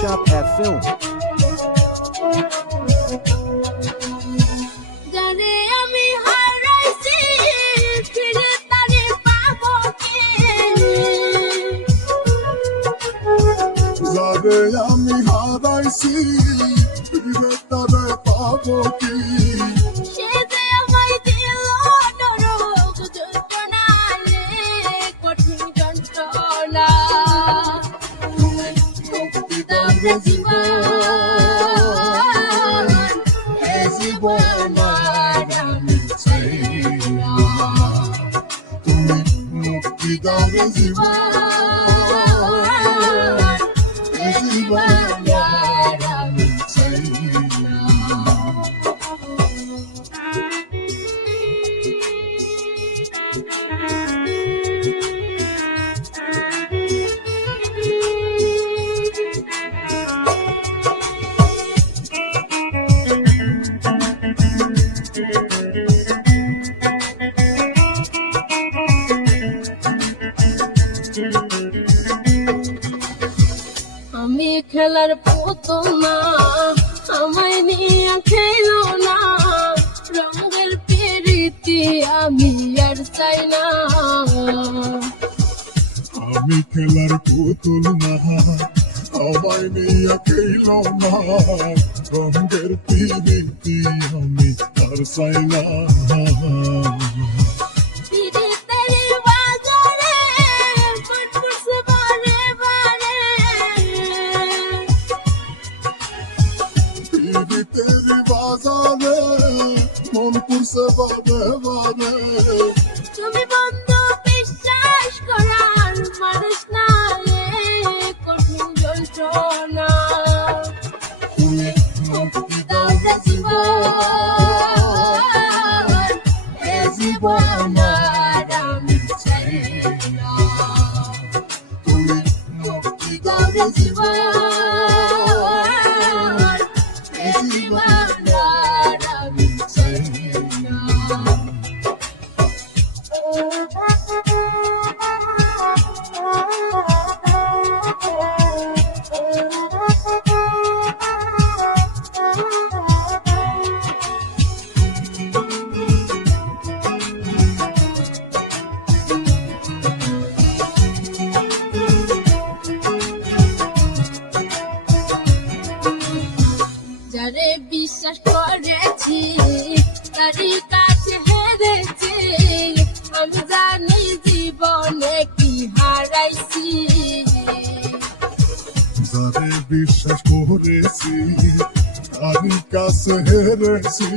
Shop at Film. জানে আমি হারাইছি ফিরে তারে পাবো কে যারে আমি হারাইছি ফিরে তারে পাবো কি সে যে আমায় দিল নরক যন্ত্রণা রে কঠিন যন্ত্রণা মুক্তি দাও রে জীবন এ জীবন আর আমি চাই না তুমি মুক্তি দাও রে জীবন এ জীবন আর আমি চাই না আমি খেলার পুতুল না আমায় নিয়ে খেলো না রঙের প্রীতি আমি আর চাই না আমি খেলার পুতুল না আমায় নিয়ে খেল না রঙের পিরিতি আমি আর চাই না প্রীতির বাজারে মন পড়ছে বারে বারে পিরিতের বাজারে মন পুষে বারে বারে তুমি বন্ধু বিশ্বাস করার মানুষ না রে কঠিন যন্ত্রণা তুমি মুক্তি দাও রে জীবন এ জীবন আর আমি চাই না তুমি মুক্তি দাও রে জীবন এ জীবন আর আমি চাই না যারে বিশ্বাস করেছি তারই কাছে হেরেছি আমি জানি জীবনে কি হারাইছি যারে বিশ্বাস করেছি আমি কাছে হেরেছি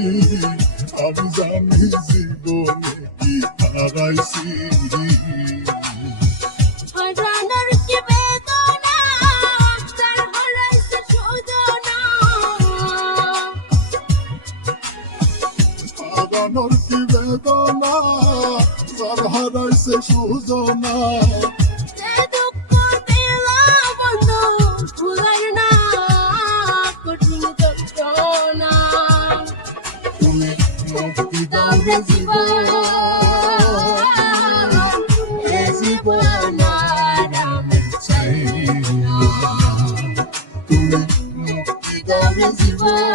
আমি জানি জীবনে কি হারাইছি হারানোর কি বেদনা তার হারাইছে সুজনা হারানোর কি বেদনা যার হারাইছে সুজনা যে দুঃখ দিল বন্ধু ভুলার না কঠিন যন্ত্রণা তুমি মুক্তি দাও দাও রে রে জীবন এ জীবন আর আমি চাই না তুমি মুক্তি দাও দাও রে জীবন